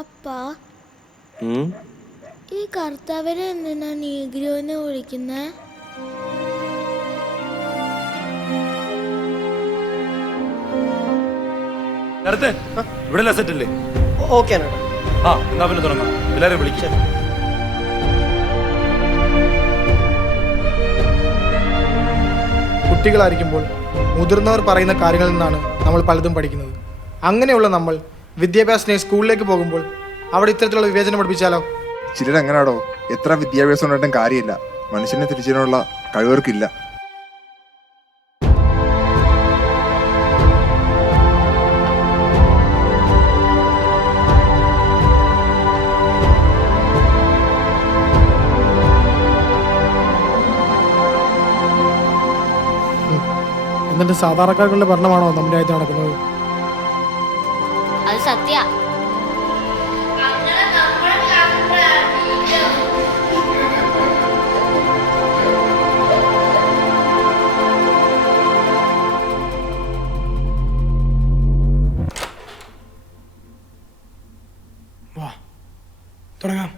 അപ്പാ, ഈ കർത്താവരെ എന്തിനാ നീഗ്രോന്ന് വിളിക്കുന്നേ? ഇവിടെ സെറ്റ് അല്ലേ? ഓക്കെ ആ, എന്നാ പിന്നെ തുടങ്ങാം. എല്ലാവരും വിളിക്കാം. കുട്ടികളായിരിക്കുമ്പോൾ മുതിർന്നവർ പറയുന്ന കാര്യങ്ങളിൽ നിന്നാണ് നമ്മൾ പലതും പഠിക്കുന്നത്. അങ്ങനെയുള്ള നമ്മൾ വിദ്യാഭ്യാസത്തിനായി സ്കൂളിലേക്ക് പോകുമ്പോൾ അവിടെ ഇത്തരത്തിലുള്ള വിവേചനം പഠിപ്പിച്ചാലോ? ചിലരെങ്ങനാടോ, എത്ര വിദ്യാഭ്യാസം ഉണ്ടായിട്ടും കാര്യമില്ല, മനുഷ്യനെ തിരിച്ചറിയാനുള്ള കഴിവർക്കില്ല. എന്നിട്ട് സാധാരണക്കാർക്കുള്ള ഭരണമാണോ നമ്മുടെ രാജ്യത്ത് നടക്കുന്നത്? അത് സത്യ. തുടങ്ങാം.